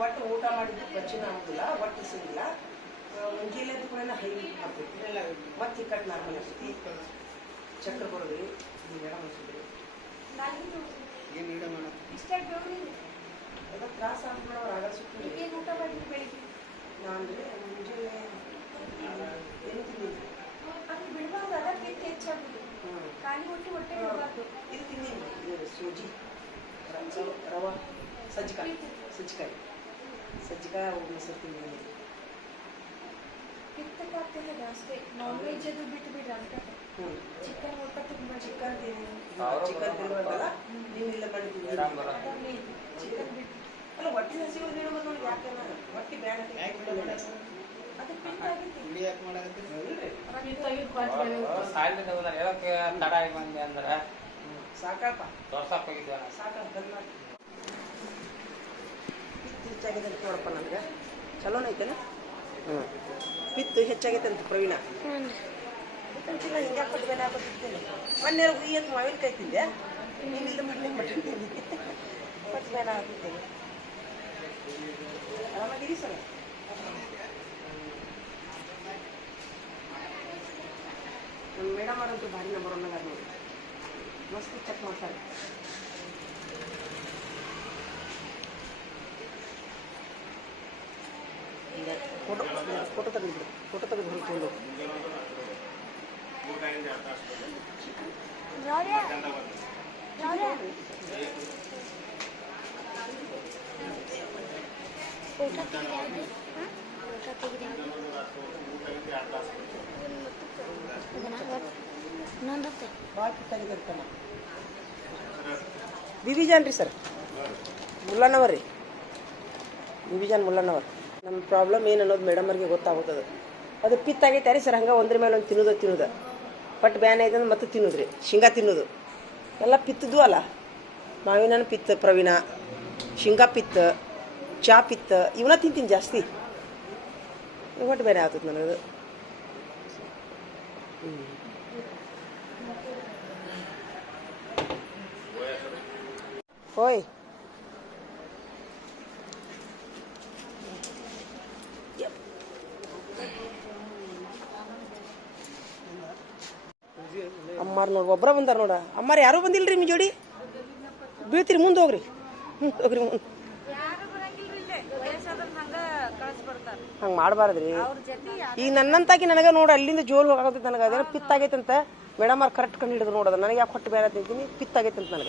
ಒಟ್ಟು ಊಟ ಮಾಡಿದ್ದು ಪಚ್ಚಿನ ಆಗುದಿಲ್ಲ, ಒಟ್ಟು ಸಿಗಿಲ್ಲ. ಮುಂಜಾನೆ ಕೂಡ ಹೈ ಹಾಕ್ಬೇಕು, ಮತ್ತೆ ಕಟ್ ನಾರ್ಮಲ್ ಆಗ್ತೈತಿ. ಚಕ್ರ ಬರೋದ್ರಿ ಎಡ ಮನ್ಸಿದ್ರಿ ತ್ರಾಸ ಆಗ್ಬಿಡ ಅವ್ರು ಆಗ ಸುತ್ತ. ನಾನು ರೀ ಮುಂಜಾನೆ ಏನು ತಿಂದಿದ್ರಿ ಇದು ತಿಂದಿನಿ. ಇದು ಸೂಜಿ ರವಾ ಸಜ್ಜಿಕಾಯಿ ಮೊಸರು ತಿಂದಿನಿ. ಚಿಕನ್ ತಿನ್ನುವಂತಲ್ಲ ನೀವು ಇಲ್ಲ ಮಾಡಿದ್ದೀವಿ. ಅಲ್ಲ ಹೊಟ್ಟೆ ಹಸಿವು ನೋಡಿ ಯಾಕೆ ಹೊಟ್ಟೆ ಬ್ಯಾಡ ಸಾಕಪ್ಪ ಪಿತ್ತು ಹೆಚ್ಚಾಗಿದೆ ಅಂತ ನೋಡಪ್ಪ. ನನಗೆ ಚಲೋನ ಐತೇನ? ಪಿತ್ತು ಹೆಚ್ಚಾಗೈತೆ ಅಂತ ಪ್ರವೀಣ ಅಂತಿಲ್ಲ. ಹಿಂಗೆ ಕೊಟ್ಟು ಬೇನೆ ಹಾಕೋತಿದ್ದೇನೆ. ಮೊನ್ನೆ ಉಯ್ಯತ್ತು ಮಾವಿನಕಾಯಿ ತಿಂದೆ, ನೀನಿಲ್ದ ಮೊನ್ನೆ ಮಟನ್ ತಿಂದಿದ್ದೆ. ಕೊಟ್ಟು ಬೇನೆ ಹಾಕಿದ್ದೇನೆ. ಆರಾಮಾಗಿರಿ ಸರ್? ನಮ್ಮ ಮೇಡಮ್ ಅವರಂತೂ ಭಾರಿ ನಂಬರ್ ಒನ್ ಅದ ನೋಡಿ, ಮಸ್ತ್ ಚೆಕ್ ಮಾಡ್ತಾರೆ. ಫೋಟೋ ತೆಗೆದು ಹೊರಕೊಂಡು ಬಿಬಿಜಾನ್ ರೀ ಸರ್, ಮುಲ್ಲಣ್ಣವರ್ ರೀ, ಬಿಬಿಜಾನ್ ಮುಲ್ಲಣ್ಣವರ್. ನಮ್ಮ ಪ್ರಾಬ್ಲಮ್ ಏನು ಅನ್ನೋದು ಮೇಡಮರ್ಗೆ ಗೊತ್ತಾಗುತ್ತದೆ. ಅದು ಪಿತ್ತಾಗೈತೆ ರೀ ಸರ್, ಹಂಗೆ ಒಂದ್ರ ಮೇಲೆ ಒಂದು ತಿನ್ನೋದು ಪಟ್ಟು ಬ್ಯಾನ್ ಐತೆ ಅಂದ್ರೆ ಮತ್ತೆ ತಿನ್ನೋದ್ರಿ. ಶೇಂಗಾ ತಿನ್ನೋದು ಎಲ್ಲ ಪಿತ್ತದ್ದು ಅಲ್ಲ. ಮಾವಿನ ಪಿತ್ತ ಪ್ರವೀಣ, ಶೇಂಗಾ ಪಿತ್ತ, ಚಾ ಪಿತ್ತ ಇವನ್ನ ತಿಂತೀನಿ ಜಾಸ್ತಿ. ಒಟ್ಟು ಬೇರೆ ಆಗ್ತದೆ ನನಗೆ. ಓಯ್ ಅಮ್ಮಾರು ನೋಡಿ ಒಬ್ಬರ ಬಂದಾರ ನೋಡ. ಅಮ್ಮಾರು ಯಾರೂ ಬಂದಿಲ್ರಿ ನಿಮ್ಮ ಜೋಡಿ. ಬೀಳ್ತೀರಿ, ಮುಂದೆ ಹೋಗ್ರಿ ಮುಂದೆ. ಹಂಗೆ ಮಾಡಬಾರ್ದ್ರಿ. ಈಗ ನನ್ನಂತಾಕಿ ನನಗೆ ನೋಡಿ ಅಲ್ಲಿಂದ ಜೋಲ್ ಹೋಗಾಗತ್ತೈತೆ. ನನಗೆ ಅದೇನೋ ಪಿತ್ತಾಗೈತೆ ಅಂತ ಮೇಡಮ್ ಅವ್ರು ಕರೆಕ್ಟ್ ಕಂಡು ಹಿಡಿದ್ರು ನೋಡೋದು. ನನಗೆ ಯಾಕೆ ಹೊಟ್ಟೆ ಬೇರೆ ತಿಂತೀನಿ, ಪಿತ್ತಾಗೈತೆ ಅಂತ ನನಗೆ.